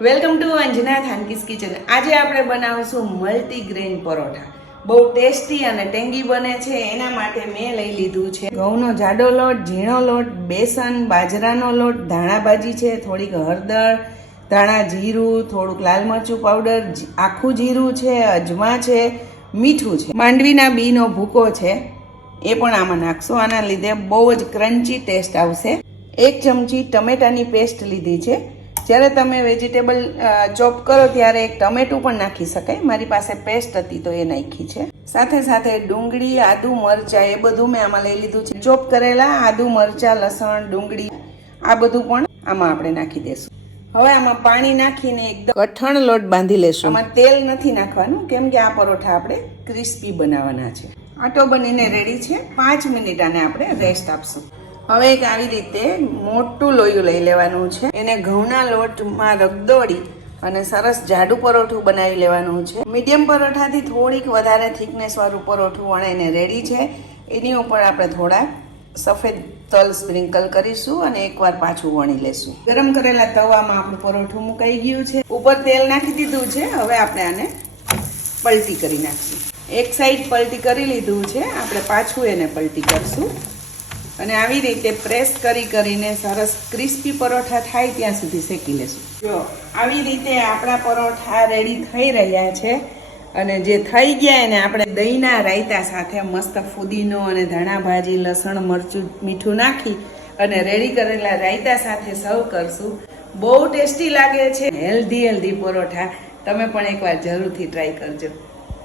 Welcome to Anjana Thanki's kitchen. આજે આપણે બનાવીશું મલ્ટીગ્રેન પરોઠા. બહુ ટેસ્ટી અને ટેંગી બને છે. એના માટે મેં લઈ લીધું છે ઘઉંનો જાડો લોટ, ઝીણો લોટ, બેસન, બાજરાનો લોટ, ધાણા ભાજી છે, થોડીક હળદર, ધાણા જીરું, થોડુંક લાલ મરચું પાવડર, આખું જીરું છે, અજમા છે, મીઠું છે, માંડવીના બીનો ભૂકો છે, એ પણ આમાં નાખશો. આના લીધે બહુ જ ક્રન્ચી ટેસ્ટ આવશે. 1 ચમચી ટમેટાની પેસ્ટ લીધી છે. જ્યારે તમે વેજીટેબલ ચોપ કરો ત્યારે એક ટમેટું પણ નાખી શકાય. મારી પાસે પેસ્ટ હતી તો એ નાખી છે. સાથે સાથે ડુંગળી, આદુ, મરચાં એ બધું મેં આમાં લઈ લીધું છે. ચોપ કરેલા આદુ, મરચાં, લસણ, ડુંગળી આ બધું પણ આમાં આપણે નાખી દેશું. હવે આમાં પાણી નાખીને એકદમ કઠણ લોટ બાંધી લેશું. આમાં તેલ નથી નાખવાનું કેમ કે આ પરોઠા આપણે ક્રિસ્પી બનાવવાના છે. આટો બનીને રેડી છે. 5 મિનિટ આને આપણે રેસ્ટ આપશું. હવે એક આવી રીતે મોટું લોયું લઈ લેવાનું છે. એને ઘઉંના લોટમાં રગદોળી અને સરસ જાડું પરોઠું બનાવી લેવાનું છે. મીડિયમ પરોઠાથી થોડીક વધારે થિકનેસ વાળું પરોઠું વણીને રેડી છે. એની ઉપર આપણે થોડા સફેદ તલ સ્પ્રિંકલ કરીશું અને એકવાર પાછું વણી લેશું. ગરમ કરેલા તવામાં આપણું પરોઠું મુકાઈ ગયું છે. ઉપર તેલ નાખી દીધું છે. હવે આપણે આને પલટી કરી નાખીશું. એક સાઈડ પલટી કરી લીધું છે. આપણે પાછું એને પલટી કરશું અને આવી રીતે પ્રેસ કરીને સરસ ક્રિસ્પી પરોઠા થાય ત્યાં સુધી શેકી લેશું. જો આવી રીતે આપણા પરોઠા રેડી થઈ રહ્યા છે અને જે થઈ ગયા એને આપણે દહીંના રાયતા સાથે મસ્ત ફુદીનો અને ધાણા ભાજી, લસણ, મરચું, મીઠું નાખી અને રેડી કરેલા રાયતા સાથે સર્વ કરશું. બહુ ટેસ્ટી લાગે છે. હેલ્ધી પરોઠા તમે પણ એકવાર જરૂરથી ટ્રાય કરજો.